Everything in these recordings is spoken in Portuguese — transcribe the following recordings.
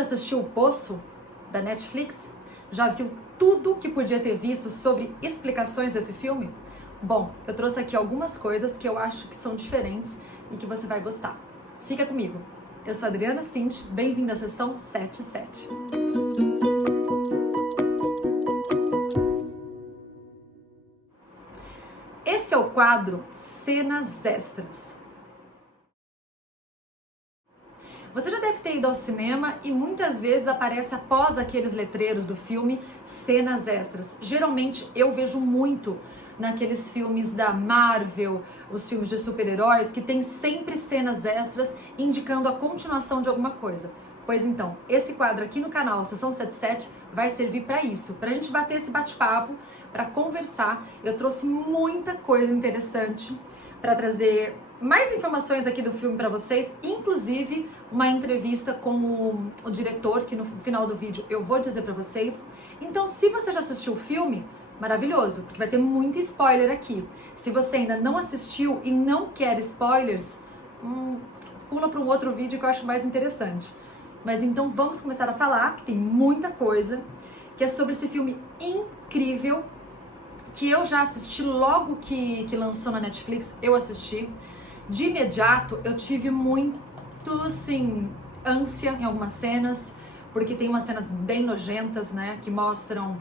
já assistiu O Poço, da Netflix? Já viu tudo que podia ter visto sobre explicações desse filme? Bom, eu trouxe aqui algumas coisas que eu acho que são diferentes e que você vai gostar. Fica comigo. Eu sou a Adriana Cinti, bem-vindo à sessão 77. Esse é o quadro Cenas Extras. Você já deve ter ido ao cinema e muitas vezes aparece após aqueles letreiros do filme cenas extras. Geralmente eu vejo muito naqueles filmes da Marvel, os filmes de super-heróis, que tem sempre cenas extras indicando a continuação de alguma coisa. Pois então, esse quadro aqui no canal, Sessão 77, vai servir para isso, para a gente bater esse bate-papo, para conversar. Eu trouxe muita coisa interessante para trazer mais informações aqui do filme para vocês, inclusive uma entrevista com o diretor, que no final do vídeo eu vou dizer para vocês. Então, se você já assistiu o filme, maravilhoso, porque vai ter muito spoiler aqui. Se você ainda não assistiu e não quer spoilers, pula para um outro vídeo que eu acho mais interessante. Mas então vamos começar a falar, que tem muita coisa, que é sobre esse filme incrível, que eu já assisti logo que lançou na Netflix, eu assisti. De imediato, eu tive muito, assim, ânsia em algumas cenas, porque tem umas cenas bem nojentas, né, que mostram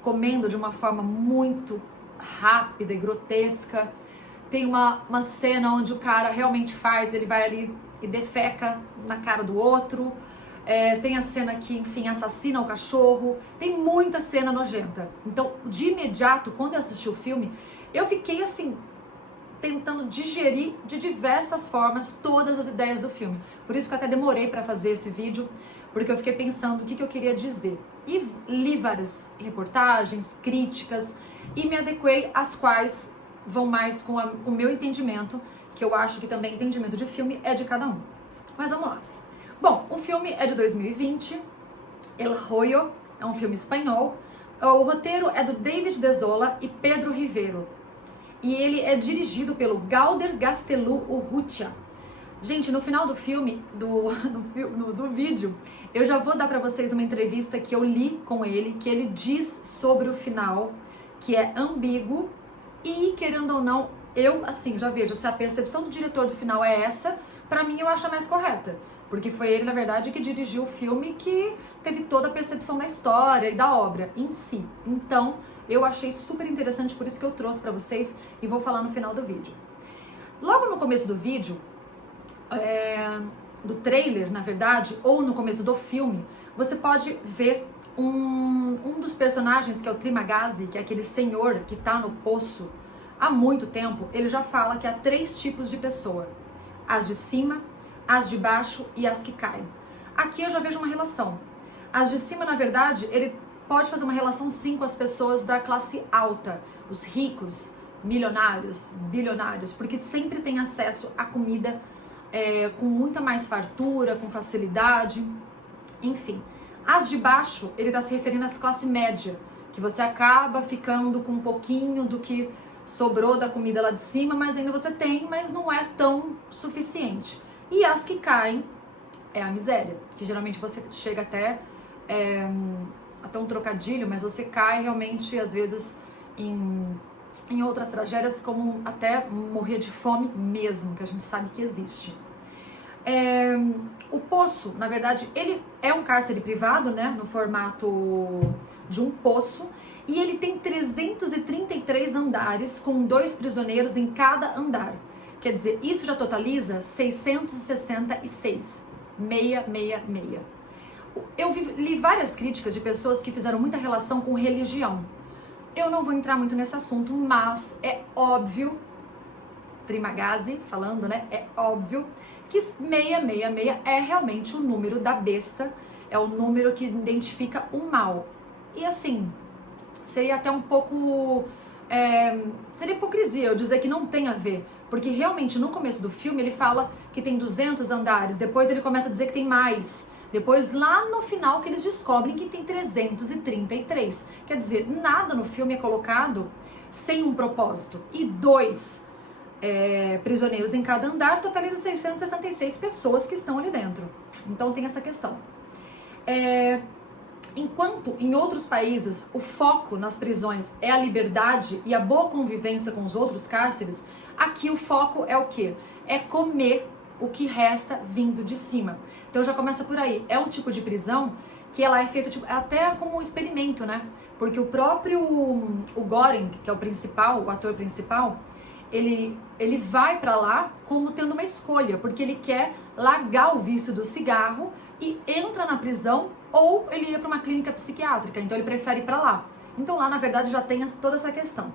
comendo de uma forma muito rápida e grotesca. Tem uma cena onde o cara realmente ele vai ali e defeca na cara do outro. Tem a cena que, enfim, assassina o cachorro. Tem muita cena nojenta. Então, de imediato, quando eu assisti o filme, eu fiquei, assim, tentando digerir de diversas formas todas as ideias do filme. Por isso que eu até demorei para fazer esse vídeo, porque eu fiquei pensando o que eu queria dizer. E li várias reportagens, críticas, e me adequei às quais vão mais com o meu entendimento, que eu acho que também entendimento de filme é de cada um. Mas vamos lá. Bom, o filme é de 2020, El Rollo, é um filme espanhol. O roteiro é do David Desola e Pedro Rivero. E ele é dirigido pelo Galder Gaztelu Urrutia. Gente, no final do filme, do vídeo, eu já vou dar pra vocês uma entrevista que eu li com ele, que ele diz sobre o final, que é ambíguo e, querendo ou não, eu, assim, já vejo, se a percepção do diretor do final é essa, pra mim eu acho a mais correta. Porque foi ele, na verdade, que dirigiu o filme, que teve toda a percepção da história e da obra em si. Então, eu achei super interessante, por isso que eu trouxe pra vocês e vou falar no final do vídeo. Logo no começo do vídeo, do trailer, na verdade, ou no começo do filme, você pode ver um dos personagens, que é o Trimagazi, que é aquele senhor que tá no poço há muito tempo. Ele já fala que há 3 tipos de pessoa: as de cima, as de baixo e as que caem. Aqui eu já vejo uma relação. As de cima, na verdade, ele pode fazer uma relação sim com as pessoas da classe alta, os ricos, milionários, bilionários, porque sempre tem acesso à comida com muita mais fartura, com facilidade, enfim. As de baixo, ele está se referindo às classe média, que você acaba ficando com um pouquinho do que sobrou da comida lá de cima, mas ainda você tem, mas não é tão suficiente. E as que caem é a miséria, que geralmente você chega até um trocadilho, mas você cai realmente, às vezes, em outras tragédias, como até morrer de fome mesmo, que a gente sabe que existe. O Poço, na verdade, ele é um cárcere privado, né, no formato de um poço, e ele tem 333 andares, com 2 prisioneiros em cada andar. Quer dizer, isso já totaliza 666, 666. Eu li várias críticas de pessoas que fizeram muita relação com religião. Eu não vou entrar muito nesse assunto, mas é óbvio, Trimagazi falando, né, é óbvio que 666 é realmente o número da besta, é o número que identifica o mal. E assim, seria até um pouco, seria hipocrisia eu dizer que não tem a ver, porque realmente no começo do filme ele fala que tem 200 andares, depois ele começa a dizer que tem mais. Depois, lá no final, que eles descobrem que tem 333. Quer dizer, nada no filme é colocado sem um propósito. E 2 prisioneiros em cada andar totaliza 666 pessoas que estão ali dentro. Então tem essa questão. Enquanto em outros países o foco nas prisões é a liberdade e a boa convivência com os outros cárceres, aqui o foco é o quê? É comer o que resta vindo de cima. Então já começa por aí. É um tipo de prisão que ela é feita tipo, até como um experimento, né? Porque o próprio o Göring, que é o principal, o ator principal, ele vai pra lá como tendo uma escolha, porque ele quer largar o vício do cigarro e entra na prisão, ou ele ia para uma clínica psiquiátrica, então ele prefere ir para lá. Então lá, na verdade, já tem toda essa questão.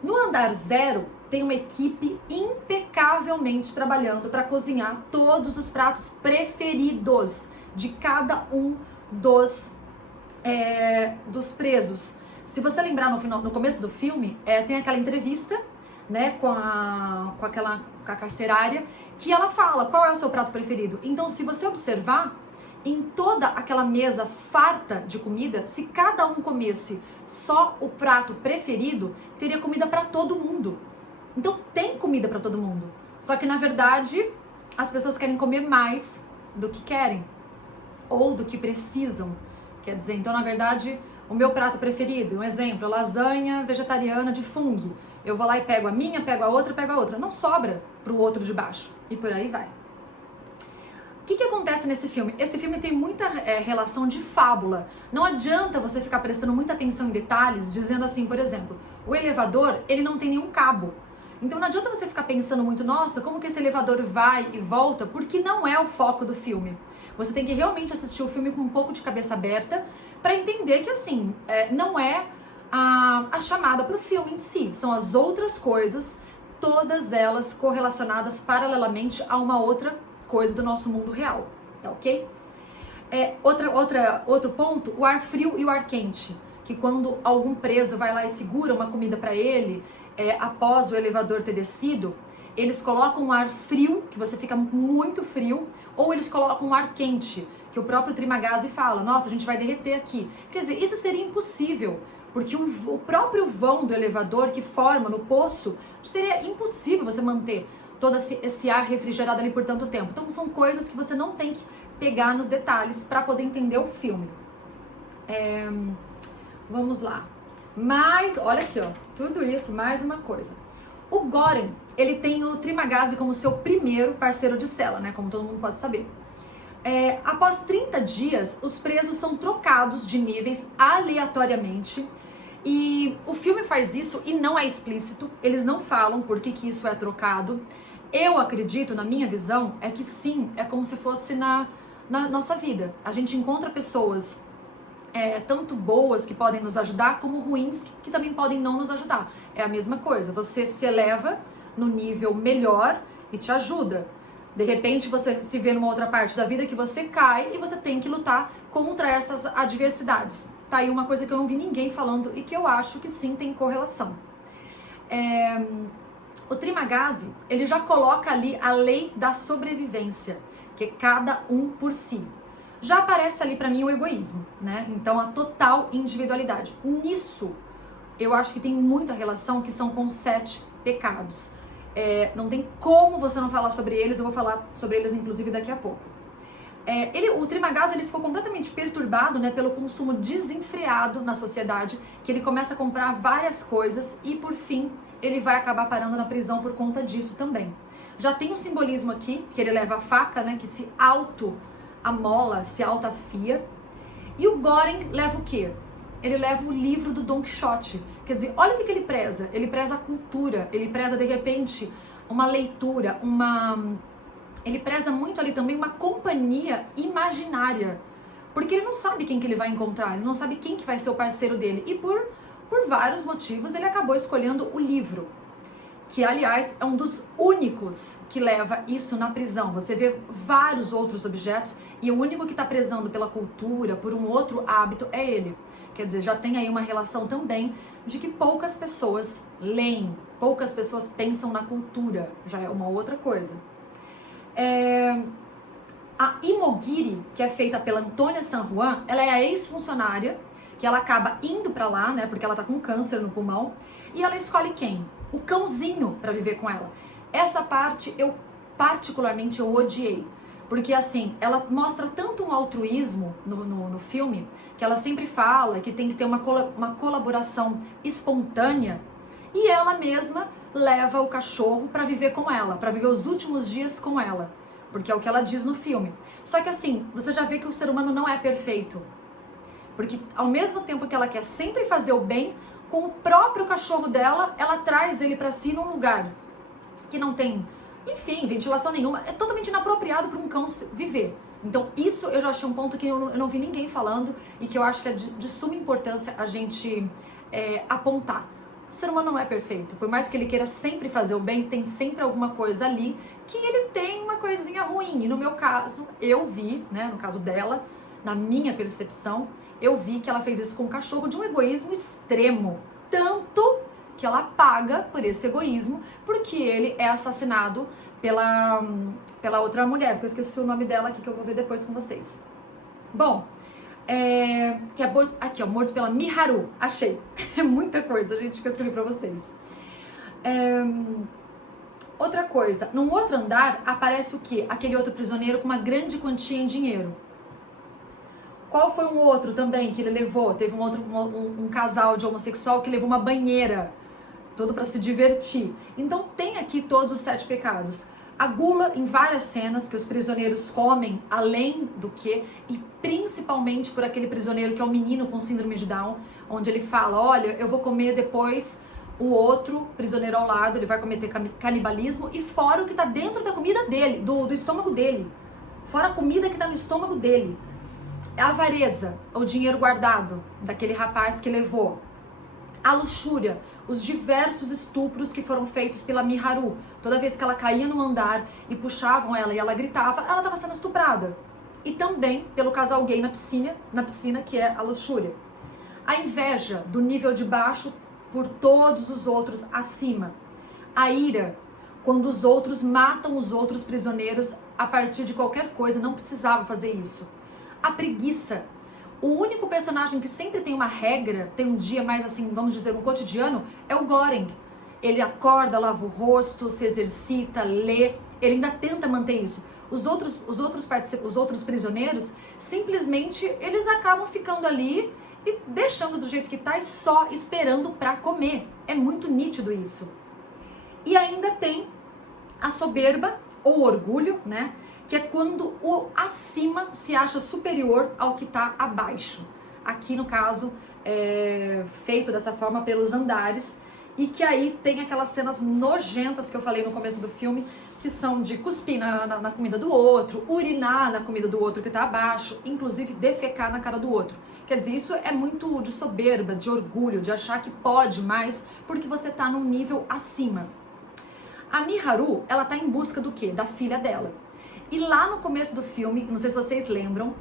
No andar 0, tem uma equipe impecavelmente trabalhando para cozinhar todos os pratos preferidos de cada um dos presos. Se você lembrar no começo do filme, tem aquela entrevista, né, com a carcerária, que ela fala qual é o seu prato preferido. Então, se você observar, em toda aquela mesa farta de comida, se cada um comesse só o prato preferido, teria comida para todo mundo. Então tem comida para todo mundo. Só que na verdade as pessoas querem comer mais do que querem ou do que precisam. Quer dizer, então na verdade o meu prato preferido, um exemplo, lasanha vegetariana de fungo. Eu vou lá e pego a minha, pego a outra. Não sobra pro outro de baixo. E por aí vai. O que acontece nesse filme? Esse filme tem muita relação de fábula. Não adianta você ficar prestando muita atenção em detalhes, dizendo assim, por exemplo, o elevador, ele não tem nenhum cabo. Então não adianta você ficar pensando muito, nossa, como que esse elevador vai e volta, porque não é o foco do filme. Você tem que realmente assistir o filme com um pouco de cabeça aberta para entender que, assim, não é a chamada para o filme em si. São as outras coisas, todas elas correlacionadas paralelamente a uma outra coisa do nosso mundo real, tá ok? Outro ponto, o ar frio e o ar quente, que quando algum preso vai lá e segura uma comida para ele, após o elevador ter descido, eles colocam um ar frio, que você fica muito frio, ou eles colocam um ar quente, que o próprio Trimagazzi fala, nossa, a gente vai derreter aqui. Quer dizer, isso seria impossível, porque o próprio vão do elevador que forma no poço, seria impossível você manter todo esse ar refrigerado ali por tanto tempo. Então são coisas que você não tem que pegar nos detalhes para poder entender o filme. Vamos lá. Mas, olha aqui, ó, tudo isso, mais uma coisa. O Göring, ele tem o Trimagazzi como seu primeiro parceiro de cela, né, como todo mundo pode saber. Após 30 dias, os presos são trocados de níveis aleatoriamente. E o filme faz isso e não é explícito, eles não falam por que isso é trocado. Eu acredito, na minha visão, é que sim, é como se fosse na nossa vida. A gente encontra pessoas tanto boas que podem nos ajudar, como ruins que também podem não nos ajudar. É a mesma coisa, você se eleva no nível melhor e te ajuda. De repente você se vê numa outra parte da vida que você cai e você tem que lutar contra essas adversidades. Tá aí uma coisa que eu não vi ninguém falando e que eu acho que sim tem correlação. O Trimagazzi, ele já coloca ali a lei da sobrevivência, que é cada um por si. Já aparece ali pra mim o egoísmo, né? Então a total individualidade. Nisso, eu acho que tem muita relação que são com 7 pecados. Não tem como você não falar sobre eles, eu vou falar sobre eles inclusive daqui a pouco. O Trimagazzi, ele ficou completamente perturbado, né, pelo consumo desenfreado na sociedade, que ele começa a comprar várias coisas e por fim ele vai acabar parando na prisão por conta disso também. Já tem um simbolismo aqui, que ele leva a faca, né, que se auto-amola, se auto-afia. E o Göring leva o quê? Ele leva o livro do Don Quixote. Quer dizer, olha o que ele preza. Ele preza a cultura, ele preza, de repente, uma leitura, ele preza muito ali também uma companhia imaginária. Porque ele não sabe quem que ele vai encontrar, ele não sabe quem que vai ser o parceiro dele. E por vários motivos ele acabou escolhendo o livro, que aliás é um dos únicos que leva isso na prisão. Você vê vários outros objetos e o único que está prezando pela cultura, por um outro hábito, é ele. Quer dizer, já tem aí uma relação também de que poucas pessoas leem, poucas pessoas pensam na cultura, já é uma outra coisa. A Imogiri, que é feita pela Antônia San Juan, ela é a ex-funcionária, que ela acaba indo pra lá, né, porque ela tá com câncer no pulmão, e ela escolhe quem? O cãozinho pra viver com ela. Essa parte eu particularmente odiei, Porque assim, ela mostra tanto um altruísmo no filme, que ela sempre fala que tem que ter uma colaboração espontânea, e ela mesma leva o cachorro para viver com ela, para viver os últimos dias com ela, porque é o que ela diz no filme. Só que assim, você já vê que o ser humano não é perfeito, porque ao mesmo tempo que ela quer sempre fazer o bem, com o próprio cachorro dela, ela traz ele para si num lugar que não tem, enfim, ventilação nenhuma, é totalmente inapropriado para um cão viver. Então isso eu já achei um ponto que eu não vi ninguém falando e que eu acho que é de suma importância a gente apontar. O ser humano não é perfeito, por mais que ele queira sempre fazer o bem, tem sempre alguma coisa ali que ele tem uma coisinha ruim. E no meu caso, eu vi, né, no caso dela, na minha percepção, eu vi que ela fez isso com o cachorro de um egoísmo extremo, tanto que ela paga por esse egoísmo, porque ele é assassinado pela outra mulher, que eu esqueci o nome dela aqui, que eu vou ver depois com vocês. Bom, aqui ó, morto pela Miharu, achei. É muita coisa, gente, que eu escrevi pra vocês. Outra coisa, num outro andar aparece o quê? Aquele outro prisioneiro com uma grande quantia em dinheiro. Qual foi um outro também que ele levou? Teve um casal de homossexual que levou uma banheira, tudo para se divertir. Então tem aqui todos os 7 pecados. A gula em várias cenas que os prisioneiros comem, além do que, e principalmente por aquele prisioneiro que é um menino com síndrome de Down, onde ele fala, olha, eu vou comer depois o outro prisioneiro ao lado, ele vai cometer canibalismo, e fora o que tá dentro da comida dele, do estômago dele. Fora a comida que tá no estômago dele. A avareza, o dinheiro guardado daquele rapaz que levou. A luxúria, os diversos estupros que foram feitos pela Miharu. Toda vez que ela caía no andar e puxavam ela e ela gritava, ela estava sendo estuprada. E também pelo casal gay na piscina, que é a luxúria. A inveja do nível de baixo por todos os outros acima. A ira, quando os outros matam os outros prisioneiros a partir de qualquer coisa, não precisava fazer isso. A preguiça. O único personagem que sempre tem uma regra, tem um dia mais assim, vamos dizer, um cotidiano, é o Göring. Ele acorda, lava o rosto, se exercita, lê, ele ainda tenta manter isso. Os outros prisioneiros, simplesmente, eles acabam ficando ali e deixando do jeito que tá e só esperando pra comer. É muito nítido isso. E ainda tem a soberba, ou orgulho, né? Que é quando o acima se acha superior ao que está abaixo. Aqui, no caso, feito dessa forma pelos andares, e que aí tem aquelas cenas nojentas que eu falei no começo do filme, que são de cuspir na comida do outro, urinar na comida do outro que está abaixo, inclusive defecar na cara do outro. Quer dizer, isso é muito de soberba, de orgulho, de achar que pode mais, porque você está num nível acima. A Miharu, ela tá em busca do quê? Da filha dela. E lá no começo do filme, não sei se vocês lembram,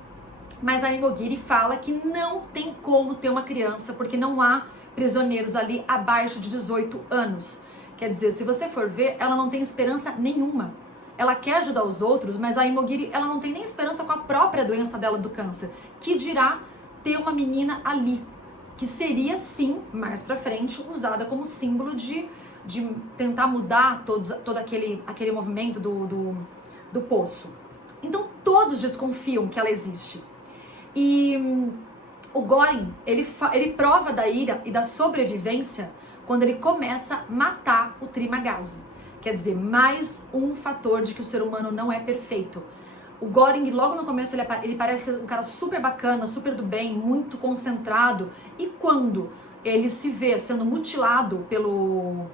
mas a Imogiri fala que não tem como ter uma criança, porque não há prisioneiros ali abaixo de 18 anos. Quer dizer, se você for ver, ela não tem esperança nenhuma. Ela quer ajudar os outros, mas a Imogiri, ela não tem nem esperança com a própria doença dela do câncer, que dirá ter uma menina ali, que seria sim, mais pra frente, usada como símbolo de tentar mudar todo aquele movimento do poço. Então todos desconfiam que ela existe. E o Göring, ele prova da ira e da sobrevivência quando ele começa a matar o Trimagazi. Quer dizer, mais um fator de que o ser humano não é perfeito. O Göring, logo no começo, ele parece um cara super bacana, super do bem, muito concentrado. E quando ele se vê sendo mutilado pelo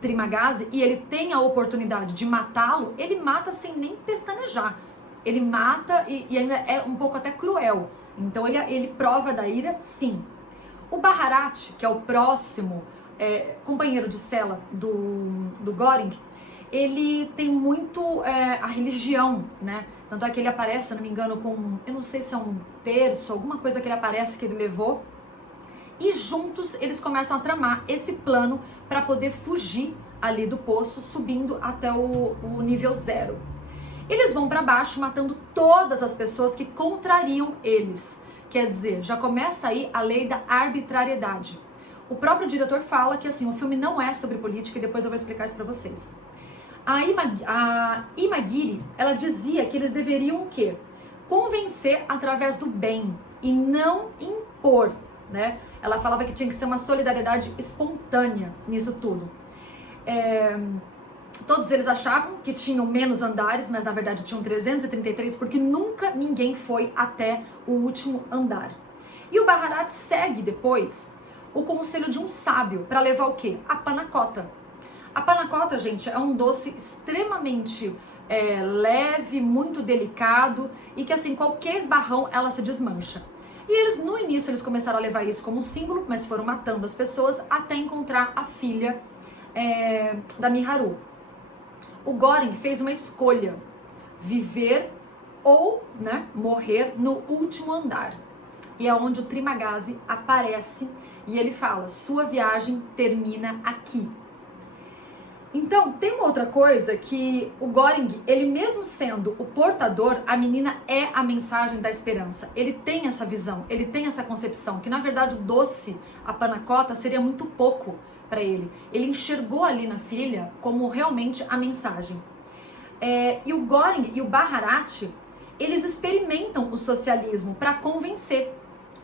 Trimagazi e ele tem a oportunidade de matá-lo, ele mata sem nem pestanejar. Ele mata e ainda é um pouco até cruel. Então ele prova da ira, sim. O Baharat, que é o próximo companheiro de cela do Göring, ele tem muito a religião, né? Tanto é que ele aparece, se eu não me engano, com, eu não sei se é um terço, alguma coisa que ele aparece que ele levou. E juntos eles começam a tramar esse plano para poder fugir ali do poço, subindo até o nível 0. Eles vão para baixo, matando todas as pessoas que contrariam eles. Quer dizer, já começa aí a lei da arbitrariedade. O próprio diretor fala que assim, o filme não é sobre política, e depois eu vou explicar isso para vocês. A Imagiri, ela dizia que eles deveriam o quê? Convencer através do bem e não impor, né? Ela falava que tinha que ser uma solidariedade espontânea nisso tudo. Todos eles achavam que tinham menos andares, mas na verdade tinham 333, porque nunca ninguém foi até o último andar. E o Bharat segue depois o conselho de um sábio para levar o quê? A panacota. A panacota, gente, é um doce extremamente leve, muito delicado e que assim, qualquer esbarrão ela se desmancha. E eles, no início, eles começaram a levar isso como símbolo, mas foram matando as pessoas até encontrar a filha da Miharu. O Goring fez uma escolha, viver ou, né, morrer no último andar. E é onde o Trimagasi aparece e ele fala, sua viagem termina aqui. Então, tem uma outra coisa que o Goring, ele mesmo sendo o portador, a menina é a mensagem da esperança. Ele tem essa visão, ele tem essa concepção, que na verdade o doce, a panacota, seria muito pouco para ele. Ele enxergou ali na filha como realmente a mensagem. E o Goring e o Bharat, eles experimentam o socialismo para convencer,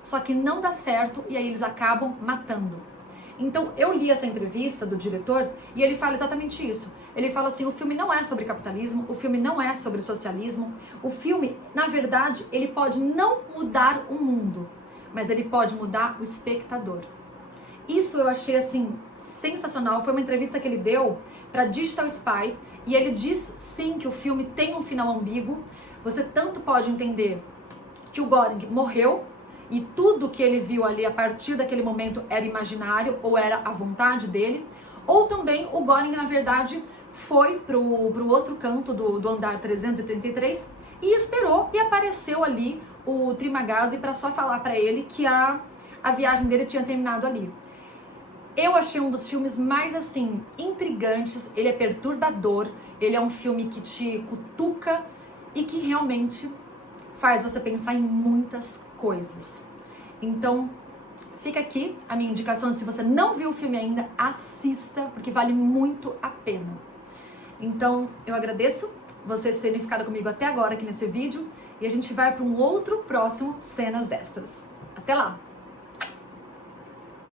só que não dá certo e aí eles acabam matando. Então, eu li essa entrevista do diretor e ele fala exatamente isso. Ele fala assim, o filme não é sobre capitalismo, o filme não é sobre socialismo. O filme, na verdade, ele pode não mudar o mundo, mas ele pode mudar o espectador. Isso eu achei, assim, sensacional. Foi uma entrevista que ele deu para Digital Spy e ele diz, sim, que o filme tem um final ambíguo. Você tanto pode entender que o Goring morreu, e tudo que ele viu ali a partir daquele momento era imaginário ou era a vontade dele, ou também o Goring, na verdade, foi pro outro canto do andar 333 e esperou e apareceu ali o Trimagasi para só falar para ele que a viagem dele tinha terminado ali. Eu achei um dos filmes mais, assim, intrigantes, ele é perturbador, ele é um filme que te cutuca e que realmente faz você pensar em muitas coisas. Então, fica aqui a minha indicação, se você não viu o filme ainda, assista, porque vale muito a pena. Então, eu agradeço vocês terem ficado comigo até agora aqui nesse vídeo, e a gente vai para um outro próximo Cenas Extras. Até lá!